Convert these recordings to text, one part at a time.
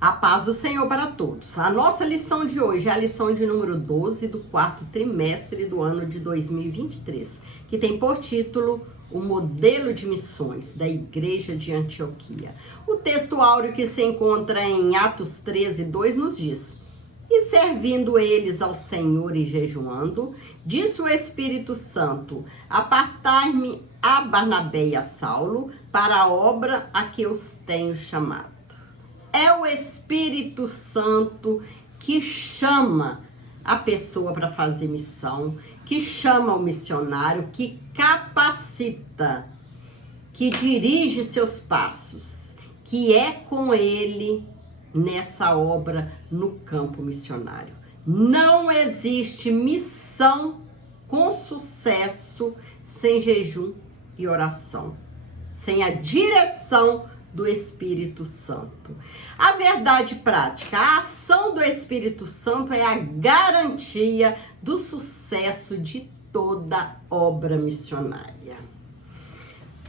A paz do Senhor para todos. A nossa lição de hoje é a lição de número 12 do quarto trimestre do ano de 2023, que tem por título o modelo de missões da Igreja de Antioquia. O texto áureo que se encontra em Atos 13:2 nos diz: E servindo eles ao Senhor e jejuando, disse o Espírito Santo: Apartai-me a Barnabé e a Saulo para a obra a que os tenho chamado. É o Espírito Santo que chama a pessoa para fazer missão, que chama o missionário, que capacita, que dirige seus passos, que é com ele nessa obra no campo missionário. Não existe missão com sucesso sem jejum e oração, sem a direção do Espírito Santo. A verdade prática, a ação do Espírito Santo é a garantia do sucesso de toda obra missionária.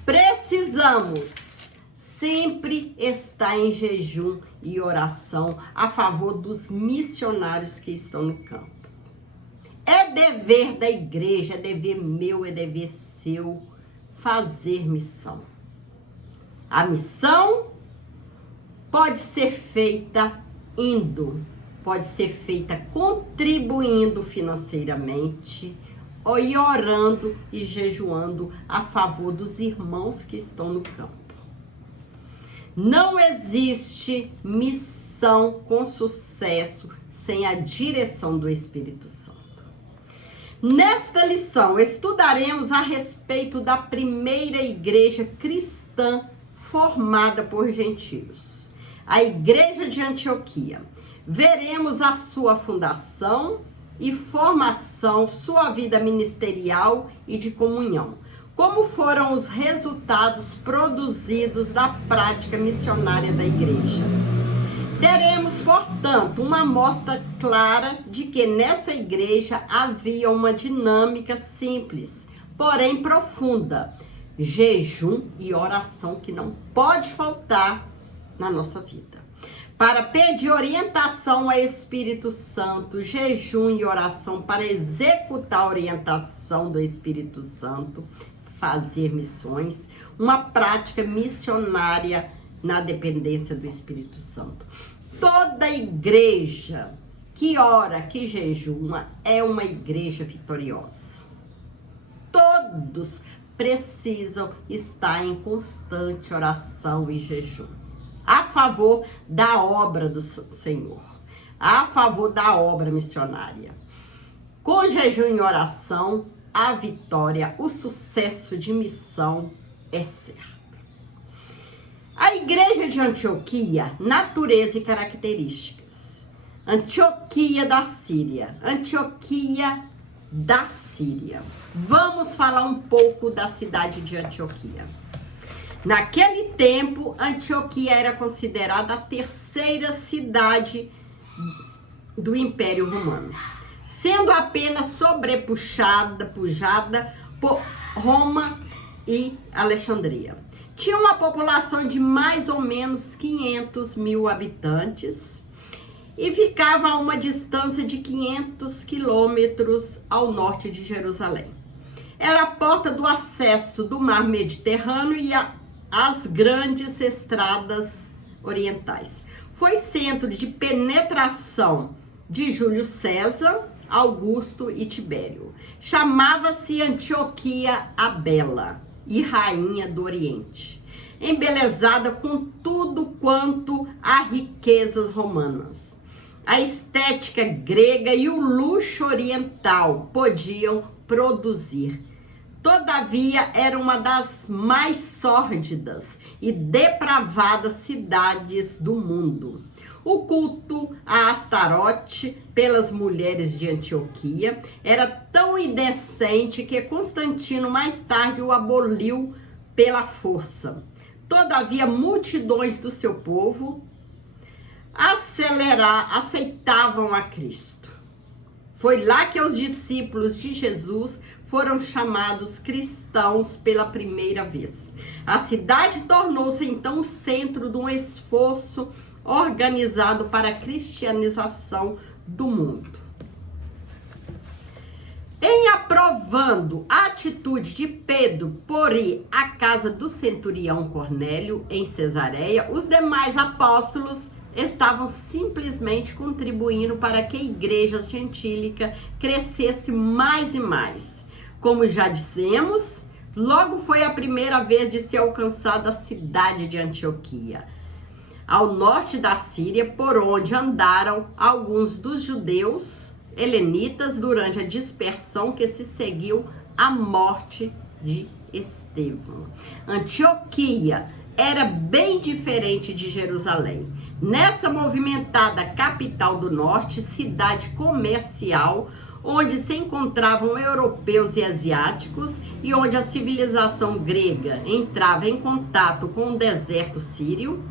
Precisamos sempre estar em jejum e oração a favor dos missionários que estão no campo. É dever da igreja, é dever meu, é dever seu fazer missão. A missão pode ser feita indo, pode ser feita contribuindo financeiramente, e orando e jejuando a favor dos irmãos que estão no campo. Não existe missão com sucesso sem a direção do Espírito Santo. Nesta lição, estudaremos a respeito da primeira igreja cristã formada por gentios, a Igreja de Antioquia. Veremos a sua fundação e formação, sua vida ministerial e de comunhão, como foram os resultados produzidos da prática missionária da igreja. Teremos, portanto, uma amostra clara de que nessa igreja havia uma dinâmica simples, porém profunda, jejum e oração que não pode faltar na nossa vida. Para pedir orientação ao Espírito Santo, jejum e oração para executar a orientação do Espírito Santo, fazer missões, uma prática missionária na dependência do Espírito Santo. Toda igreja que ora, que jejuma, é uma igreja vitoriosa. Todos precisam estar em constante oração e jejum, a favor da obra do Senhor, a favor da obra missionária. Com jejum e oração, a vitória, o sucesso de missão é certo. A igreja de Antioquia, natureza e características. Antioquia da Síria, Vamos falar um pouco da cidade de Antioquia. Naquele tempo, Antioquia era considerada a terceira cidade do Império Romano, sendo apenas sobrepujada por Roma e Alexandria. Tinha uma população de mais ou menos 500 mil habitantes e ficava a uma distância de 500 quilômetros ao norte de Jerusalém. Era a porta do acesso do mar Mediterrâneo e as grandes estradas orientais. Foi centro de penetração de Júlio César, Augusto e Tibério. Chamava-se Antioquia a Bela e Rainha do Oriente, embelezada com tudo quanto a riquezas romanas. A estética grega e o luxo oriental podiam produzir. Todavia, era uma das mais sórdidas e depravadas cidades do mundo. O culto a Astarote pelas mulheres de Antioquia era tão indecente que Constantino mais tarde o aboliu pela força. Todavia, multidões do seu povo aceitavam a Cristo. Foi lá que os discípulos de Jesus foram chamados cristãos pela primeira vez. A cidade tornou-se então o centro de um esforço organizado para a cristianização do mundo. Em aprovando a atitude de Pedro por ir à casa do centurião Cornélio em Cesareia, os demais apóstolos estavam simplesmente contribuindo para que a igreja gentílica crescesse mais e mais. Como já dissemos, logo foi a primeira vez de ser alcançada a cidade de Antioquia, ao norte da Síria, por onde andaram alguns dos judeus helenitas durante a dispersão que se seguiu à morte de Estevão. Antioquia era bem diferente de Jerusalém. Nessa movimentada capital do norte, cidade comercial, onde se encontravam europeus e asiáticos e onde a civilização grega entrava em contato com o deserto sírio,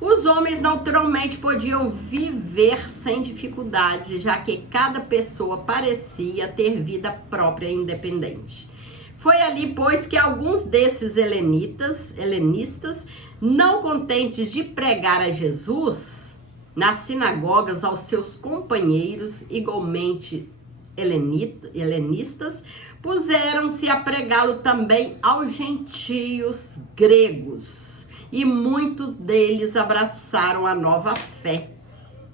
os homens naturalmente podiam viver sem dificuldade, já que cada pessoa parecia ter vida própria e independente. Foi ali, pois, que alguns desses helenistas, não contentes de pregar a Jesus nas sinagogas aos seus companheiros igualmente helenistas, puseram-se a pregá-lo também aos gentios gregos. E muitos deles abraçaram a nova fé,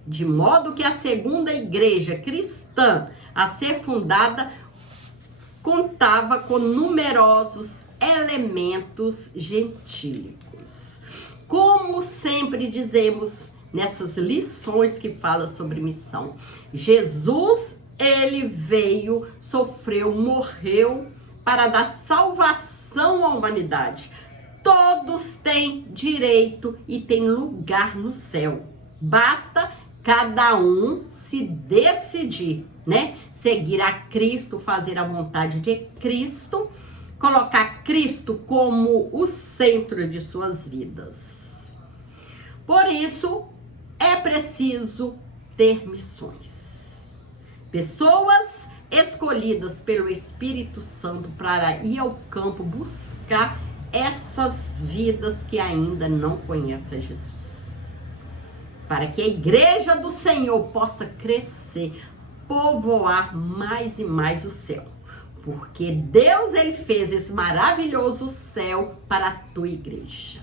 de modo que a segunda igreja cristã a ser fundada contava com numerosos elementos gentílicos. Como sempre dizemos nessas lições que falam sobre missão, Jesus, ele veio, sofreu, morreu para dar salvação à humanidade. Todos têm direito e têm lugar no céu. Basta cada um se decidir, né? Seguir a Cristo, fazer a vontade de Cristo, colocar Cristo como o centro de suas vidas. Por isso, é preciso ter missões. Pessoas escolhidas pelo Espírito Santo para ir ao campo buscar essas vidas que ainda não conhecem Jesus. Para que a igreja do Senhor possa crescer, povoar mais e mais o céu. Porque Deus, ele fez esse maravilhoso céu para a tua igreja.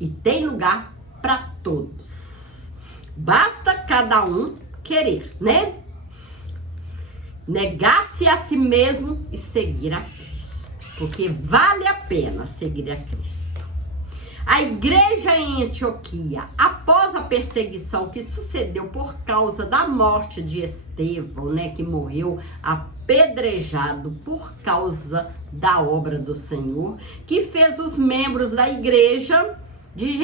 E tem lugar para todos. Basta cada um querer, né? Negar-se a si mesmo e seguir a Cristo. Porque vale a pena seguir a Cristo. A igreja em Antioquia, após a perseguição que sucedeu por causa da morte de Estevão, né, que morreu apedrejado por causa da obra do Senhor, que fez os membros da igreja de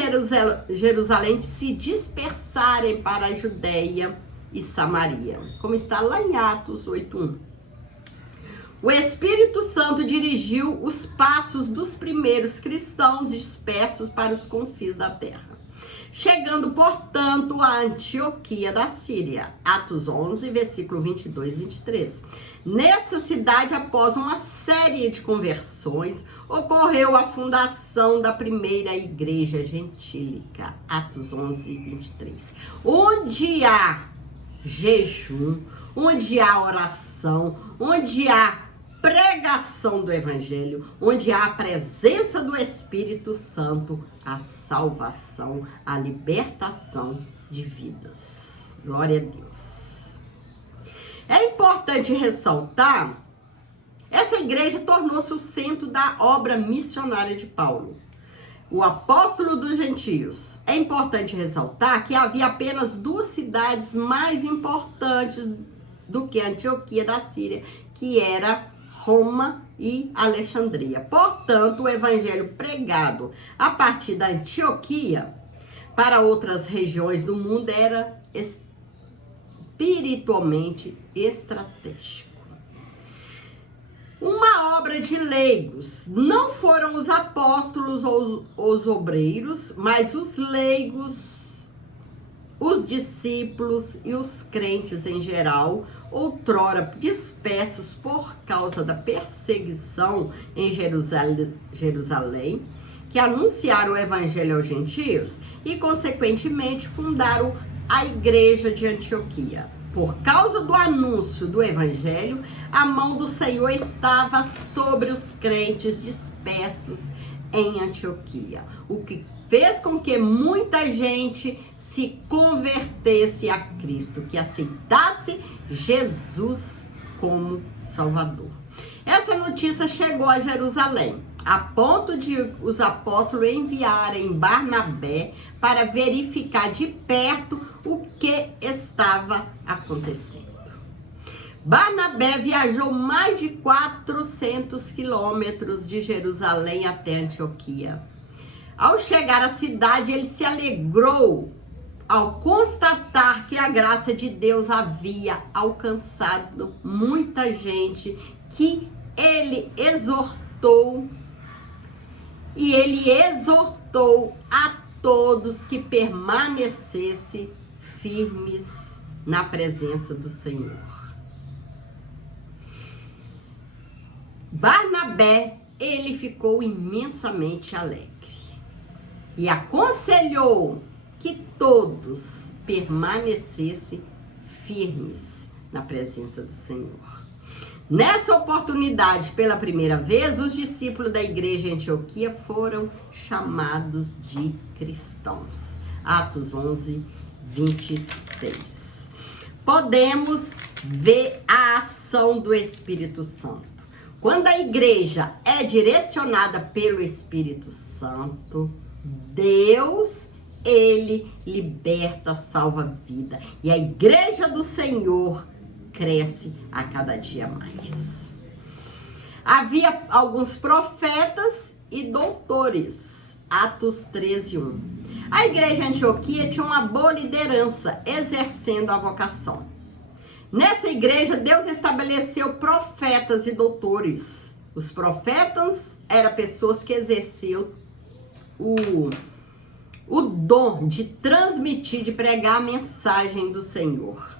Jerusalém se dispersarem para a Judéia e Samaria, como está lá em Atos 8:1. O Espírito Santo dirigiu os passos dos primeiros cristãos dispersos para os confins da terra, chegando, portanto, a Antioquia da Síria. Atos 11, versículo 22 e 23. Nessa cidade, após uma série de conversões, ocorreu a fundação da primeira igreja gentílica. Atos 11, 23. Onde há jejum, onde há oração, onde há pregação do evangelho, onde há a presença do Espírito Santo, a salvação, a libertação de vidas. Glória a Deus. É importante ressaltar, essa igreja tornou-se o centro da obra missionária de Paulo, o apóstolo dos gentios. É importante ressaltar que havia apenas duas cidades mais importantes do que Antioquia da Síria, que era Roma e Alexandria. Portanto, o evangelho pregado a partir da Antioquia para outras regiões do mundo era espiritualmente estratégico. Uma obra de leigos. Não foram os apóstolos ou os obreiros, mas os leigos, os discípulos e os crentes em geral, outrora dispersos por causa da perseguição em Jerusalém, que anunciaram o evangelho aos gentios e, consequentemente, fundaram a igreja de Antioquia. Por causa do anúncio do evangelho, a mão do Senhor estava sobre os crentes dispersos em Antioquia, o que fez com que muita gente se convertesse a Cristo, que aceitasse Jesus como Salvador. Essa notícia chegou a Jerusalém, a ponto de os apóstolos enviarem Barnabé para verificar de perto o que estava acontecendo. Barnabé viajou mais de 400 quilômetros de Jerusalém até Antioquia. Ao chegar à cidade, ele se alegrou ao constatar que a graça de Deus havia alcançado muita gente, que ele exortou a todos que permanecessem firmes na presença do Senhor. Barnabé, ele ficou imensamente alegre e aconselhou que todos permanecessem firmes na presença do Senhor. Nessa oportunidade, pela primeira vez, os discípulos da igreja em Antioquia foram chamados de cristãos. Atos 11, 26. Podemos ver a ação do Espírito Santo. Quando a igreja é direcionada pelo Espírito Santo, Deus, ele liberta, salva a vida. E a igreja do Senhor cresce a cada dia mais. Havia alguns profetas e doutores. Atos 13, 1. A igreja de Antioquia tinha uma boa liderança, exercendo a vocação. Nessa igreja, Deus estabeleceu profetas e doutores. Os profetas eram pessoas que exerciam o dom de transmitir, de pregar a mensagem do Senhor.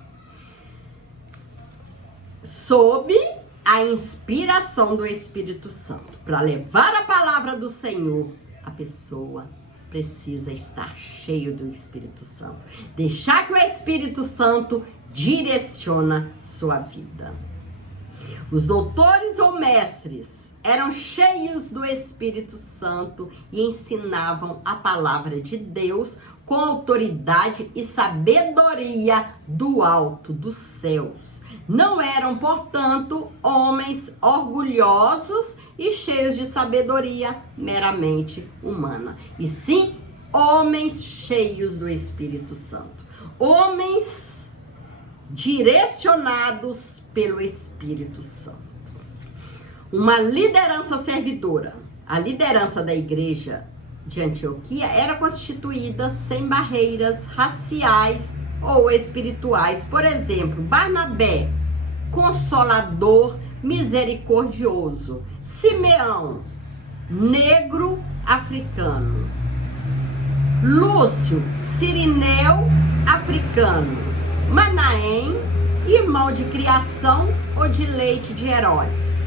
Sob a inspiração do Espírito Santo. Para levar a palavra do Senhor, a pessoa precisa estar cheio do Espírito Santo. Deixar que o Espírito Santo direciona sua vida. Os doutores ou mestres eram cheios do Espírito Santo e ensinavam a palavra de Deus com autoridade e sabedoria do alto, dos céus. Não eram, portanto, homens orgulhosos e cheios de sabedoria meramente humana, e sim homens cheios do Espírito Santo. Homens direcionados pelo Espírito Santo. Uma liderança servidora. A liderança da igreja de Antioquia era constituída sem barreiras raciais ou espirituais. Por exemplo, Barnabé, consolador, misericordioso. Simeão, negro africano. Lúcio, sirineu africano. Manaém, irmão de criação ou de leite de Herodes.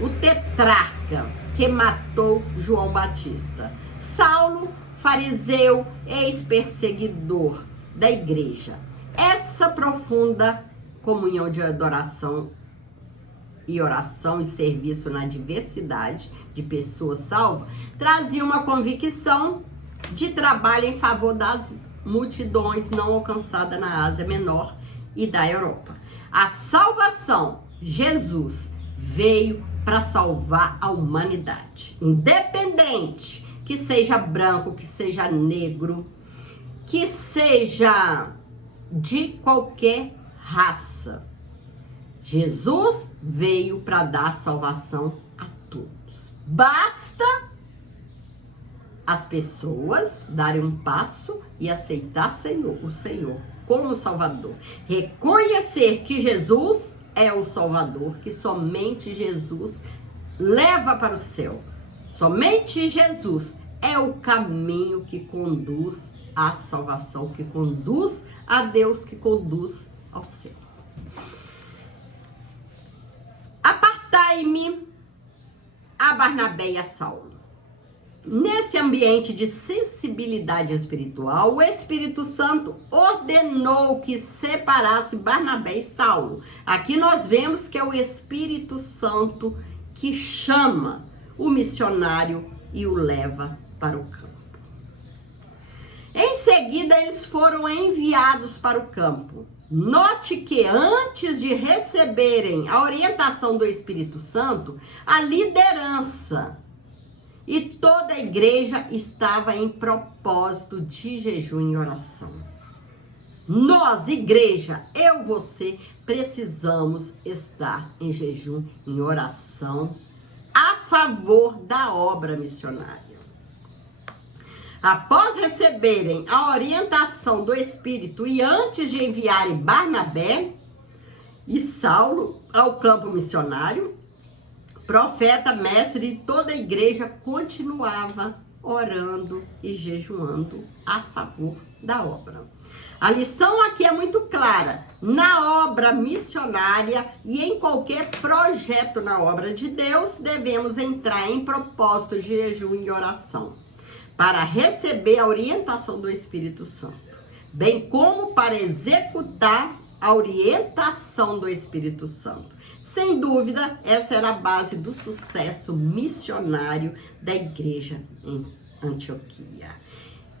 O tetrarca que matou João Batista. Saulo, fariseu, ex-perseguidor da igreja. Essa profunda comunhão de adoração e oração e serviço na diversidade de pessoas salvas trazia uma convicção de trabalho em favor das multidões não alcançadas na Ásia Menor e da Europa. A salvação, Jesus veio para salvar a humanidade, independente que seja branco, que seja negro, que seja de qualquer raça. Jesus veio para dar salvação a todos. Basta as pessoas darem um passo e aceitar o Senhor como Salvador. Reconhecer que Jesus é o Salvador, que somente Jesus leva para o céu. Somente Jesus é o caminho que conduz à salvação, que conduz a Deus, que conduz ao céu. Apartai-me a Barnabé e a Saulo. Nesse ambiente de sensibilidade espiritual, o Espírito Santo ordenou que separasse Barnabé e Saulo. Aqui nós vemos que é o Espírito Santo que chama o missionário e o leva para o campo. Em seguida, eles foram enviados para o campo. Note que antes de receberem a orientação do Espírito Santo, a liderança e toda a igreja estava em propósito de jejum e oração. Nós, igreja, eu, você, precisamos estar em jejum e oração a favor da obra missionária. Após receberem a orientação do Espírito e antes de enviarem Barnabé e Saulo ao campo missionário, profeta, mestre e toda a igreja continuava orando e jejuando a favor da obra. A lição aqui é muito clara. Na obra missionária e em qualquer projeto na obra de Deus, devemos entrar em propósito de jejum e oração para receber a orientação do Espírito Santo, bem como para executar a orientação do Espírito Santo. Sem dúvida, essa era a base do sucesso missionário da igreja em Antioquia.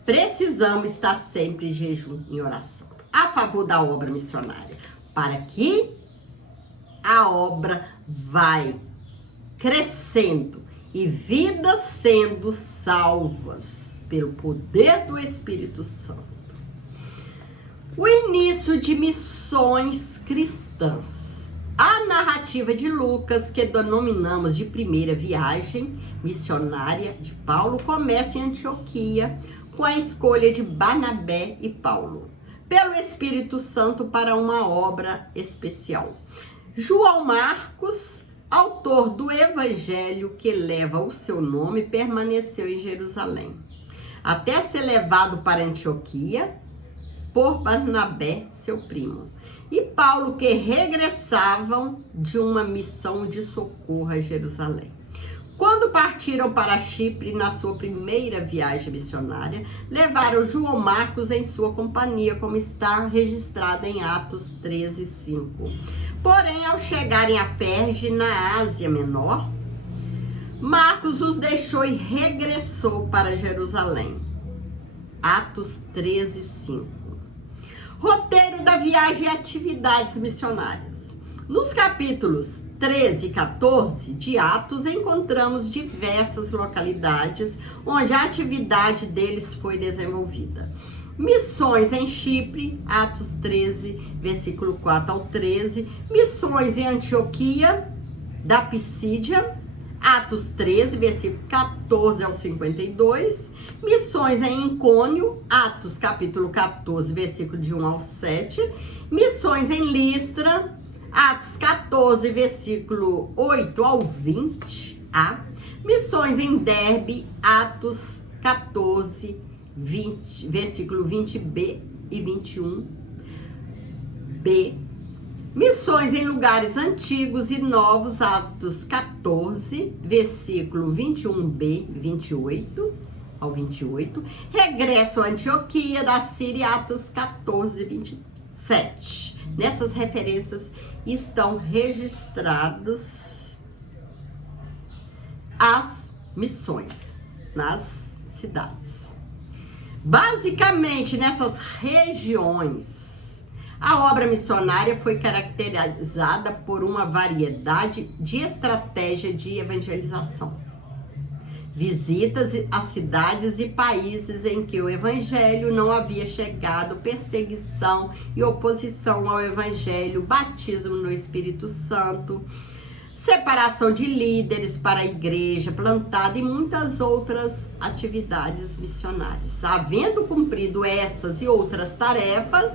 Precisamos estar sempre em jejum e oração a favor da obra missionária, para que a obra vai crescendo e vidas sendo salvas pelo poder do Espírito Santo. O início de missões cristãs. A narrativa de Lucas, que denominamos de primeira viagem missionária de Paulo, começa em Antioquia com a escolha de Barnabé e Paulo pelo Espírito Santo para uma obra especial. João Marcos, autor do evangelho que leva o seu nome, permaneceu em Jerusalém, até ser levado para Antioquia por Barnabé, seu primo, e Paulo, que regressavam de uma missão de socorro a Jerusalém. Quando partiram para Chipre na sua primeira viagem missionária, levaram João Marcos em sua companhia, como está registrado em Atos 13:5. Porém, ao chegarem a Perge, na Ásia Menor, Marcos os deixou e regressou para Jerusalém. Atos 13:5. Roteiro da viagem e atividades missionárias. Nos capítulos 13 e 14 de Atos, encontramos diversas localidades onde a atividade deles foi desenvolvida. Missões em Chipre, Atos 13, versículo 4 ao 13. Missões em Antioquia da Pisídia, Atos 13, versículo 14 ao 52. Missões em Icônio, Atos capítulo 14, versículo de 1 ao 7. Missões em Listra, Atos 14, versículo 8 ao 20a. Missões em Derbe, Atos 14, 20, versículo 20b e 21b. Missões em lugares antigos e novos, Atos 14, versículo 21b, 28 ao 28. Regresso à Antioquia da Síria, Atos 14, 27. Nessas referências estão registradas as missões nas cidades. Basicamente, nessas regiões, a obra missionária foi caracterizada por uma variedade de estratégia de evangelização. Visitas a cidades e países em que o evangelho não havia chegado, perseguição e oposição ao evangelho, batismo no Espírito Santo, separação de líderes para a igreja plantada e muitas outras atividades missionárias. Havendo cumprido essas e outras tarefas,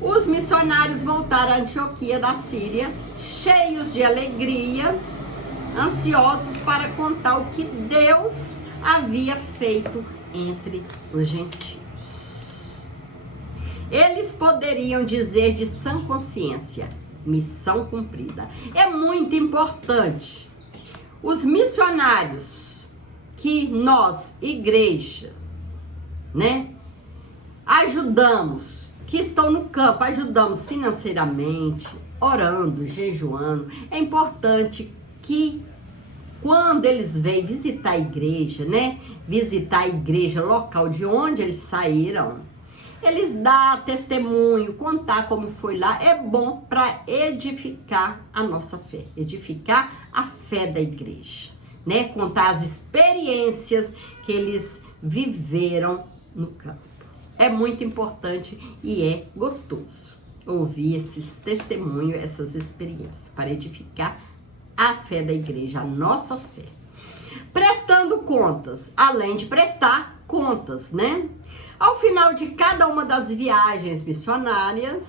os missionários voltaram a Antioquia da Síria, cheios de alegria, ansiosos para contar o que Deus havia feito entre os gentios. Eles poderiam dizer de sã consciência: missão cumprida. É muito importante os missionários que nós, igreja, né, ajudamos, que estão no campo, ajudamos financeiramente, orando, jejuando, é importante que quando eles vêm visitar a igreja, né, visitar a igreja local de onde eles saíram, eles dão testemunho, contar como foi lá, é bom para edificar a nossa fé, edificar a fé da igreja, né? Contar as experiências que eles viveram no campo. É muito importante e é gostoso ouvir esses testemunhos, essas experiências, para edificar a fé da igreja, a nossa fé. Prestando contas, além de prestar contas, né? Ao final de cada uma das viagens missionárias,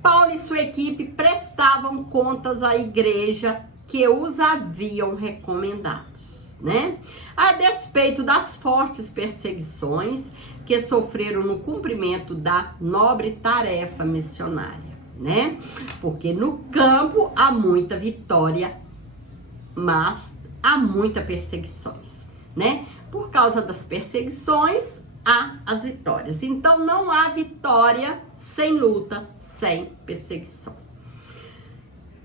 Paulo e sua equipe prestavam contas à igreja que os haviam recomendados, né? A despeito das fortes perseguições que sofreram no cumprimento da nobre tarefa missionária, né? Porque no campo há muita vitória, mas há muitas perseguições, né? Por causa das perseguições, há as vitórias. Então, não há vitória sem luta, sem perseguição.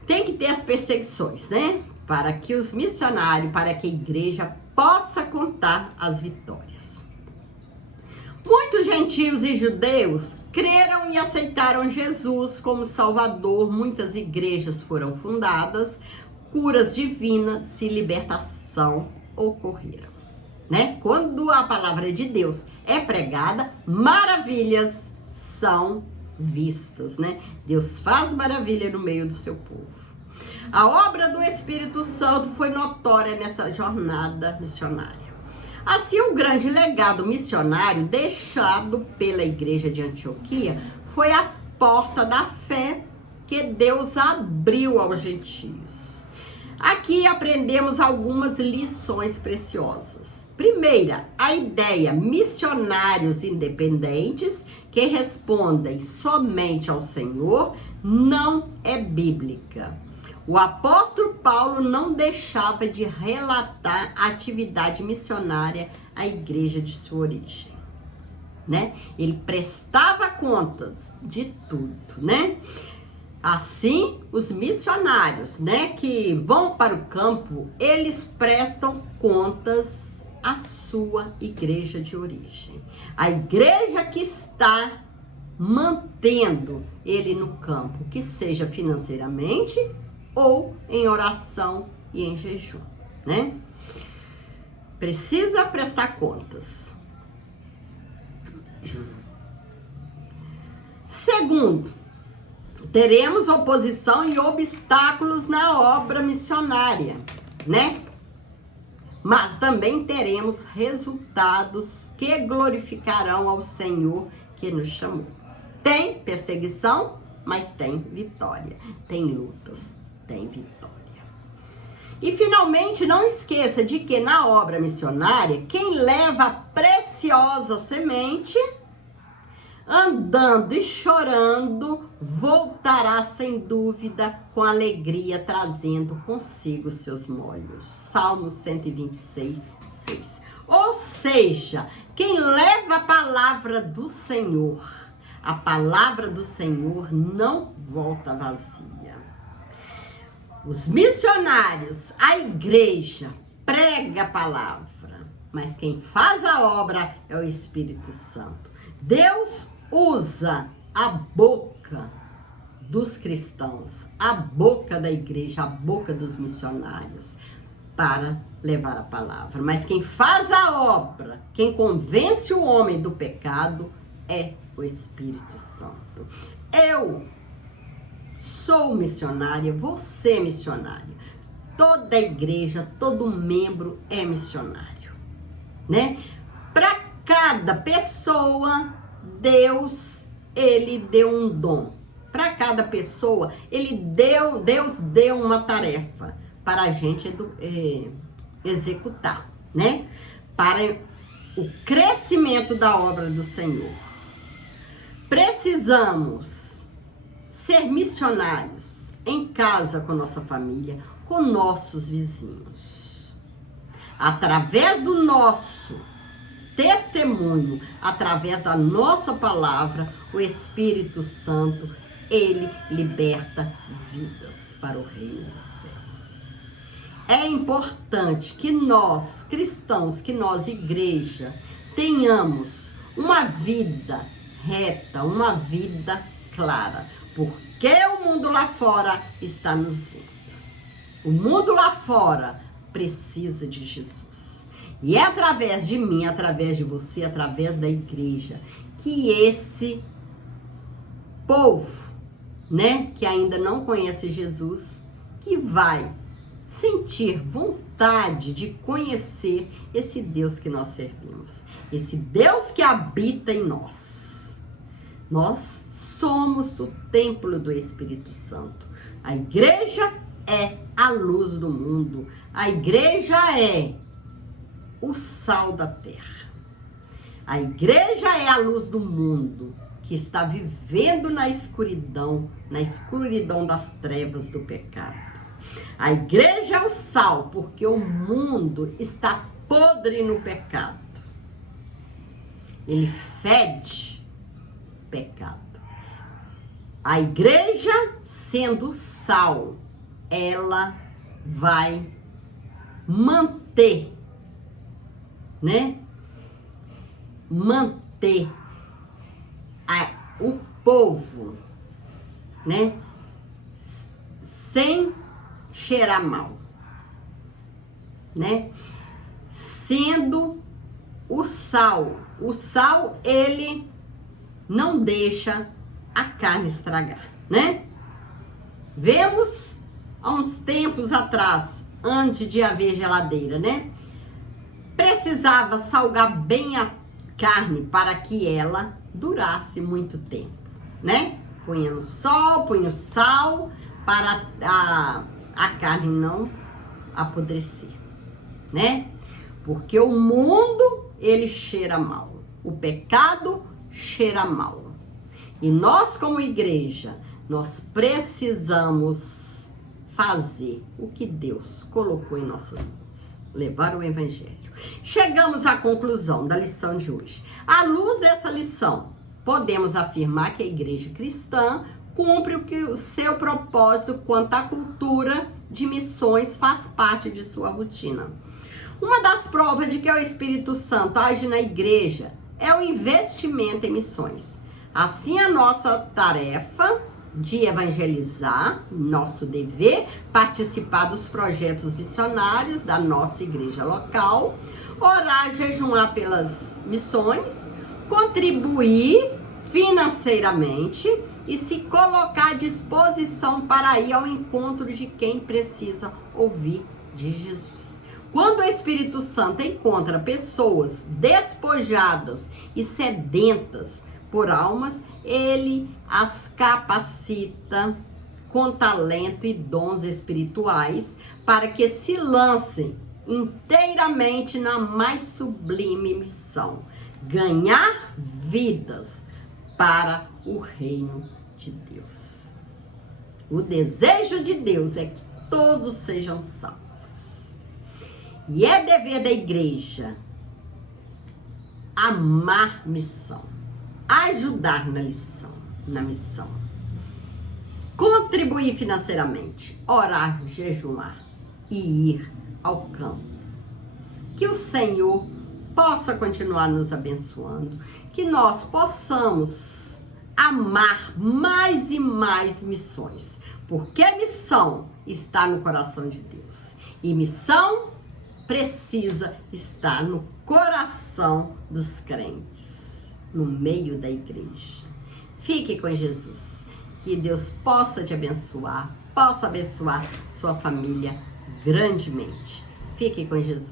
Tem que ter as perseguições, né? Para que os missionários, para que a igreja possa contar as vitórias. Muitos gentios e judeus creram e aceitaram Jesus como Salvador. Muitas igrejas foram fundadas, curas divinas e libertação ocorreram, né? Quando a palavra de Deus é pregada, maravilhas são vistas, né? Deus faz maravilha no meio do seu povo. A obra do Espírito Santo foi notória nessa jornada missionária. Assim, o grande legado missionário deixado pela igreja de Antioquia foi a porta da fé que Deus abriu aos gentios. Aqui aprendemos algumas lições preciosas. Primeira, a ideia missionários independentes que respondem somente ao Senhor não é bíblica. O apóstolo Paulo não deixava de relatar a atividade missionária à igreja de sua origem, né? Ele prestava contas de tudo, né? Assim, os missionários, né, que vão para o campo, eles prestam contas à sua igreja de origem. A igreja que está mantendo ele no campo, que seja financeiramente ou em oração e em jejum, né? Precisa prestar contas. Segundo, teremos oposição e obstáculos na obra missionária, né? Mas também teremos resultados que glorificarão ao Senhor que nos chamou. Tem perseguição, mas tem vitória. Tem lutas, tem vitória. E finalmente, não esqueça de que na obra missionária, quem leva a preciosa semente, andando e chorando, voltará sem dúvida com alegria, trazendo consigo seus molhos. Salmo 126, 6. Ou seja, quem leva a palavra do Senhor, a palavra do Senhor não volta vazia. Os missionários, a igreja, prega a palavra, mas quem faz a obra é o Espírito Santo. Deus usa a boca dos cristãos, a boca da igreja, a boca dos missionários para levar a palavra. Mas quem faz a obra, quem convence o homem do pecado é o Espírito Santo. Eu sou missionária, você é missionário. Toda igreja, todo membro é missionário, né? Para cada pessoa, Deus, ele deu um dom. Para cada pessoa, Deus deu uma tarefa para a gente executar, né? Para o crescimento da obra do Senhor. Precisamos ser missionários em casa com nossa família, com nossos vizinhos. através do nosso testemunho, através da nossa palavra, o Espírito Santo, ele liberta vidas para o reino do céu. É importante que nós, cristãos, que nós, igreja, tenhamos uma vida reta, uma vida clara, porque o mundo lá fora está nos vendo. O mundo lá fora precisa de Jesus. E é através de mim, através de você, através da igreja, que esse povo, né, que ainda não conhece Jesus, que vai sentir vontade de conhecer esse Deus que nós servimos, esse Deus que habita em nós. Nós somos o templo do Espírito Santo. A igreja é a luz do mundo. A igreja é o sal da terra. A igreja é a luz do mundo que está vivendo na escuridão das trevas do pecado. A igreja é o sal, porque o mundo está podre no pecado. Ele fede pecado. A igreja, sendo sal, ela vai manter, né? Manter o povo, né? Sem cheirar mal, né? Sendo o sal. O sal, ele não deixa a carne estragar, né? Vemos há uns tempos atrás, antes de haver geladeira, né? Precisava salgar bem a carne para que ela durasse muito tempo, né? Punha no sol, punha o sal para a carne não apodrecer, né? Porque o mundo, ele cheira mal. O pecado cheira mal. E nós, como igreja, nós precisamos fazer o que Deus colocou em nossas mãos. Levar o evangelho. Chegamos à conclusão da lição de hoje. À luz dessa lição, podemos afirmar que a igreja cristã cumpre o seu propósito quanto à cultura de missões faz parte de sua rotina. Uma das provas de que o Espírito Santo age na igreja é o investimento em missões. Assim, a nossa tarefa de evangelizar, nosso dever, participar dos projetos missionários da nossa igreja local, orar, jejuar pelas missões, contribuir financeiramente e se colocar à disposição para ir ao encontro de quem precisa ouvir de Jesus. Quando o Espírito Santo encontra pessoas despojadas e sedentas por almas, ele as capacita com talento e dons espirituais para que se lancem inteiramente na mais sublime missão: ganhar vidas para o reino de Deus. O desejo de Deus é que todos sejam salvos. E é dever da igreja amar missão, ajudar na missão, contribuir financeiramente, orar, jejuar e ir ao campo. Que o Senhor possa continuar nos abençoando, que nós possamos amar mais e mais missões, porque missão está no coração de Deus e missão precisa estar no coração dos crentes, no meio da igreja. Fique com Jesus. Que Deus possa te abençoar, possa abençoar sua família grandemente. Fique com Jesus.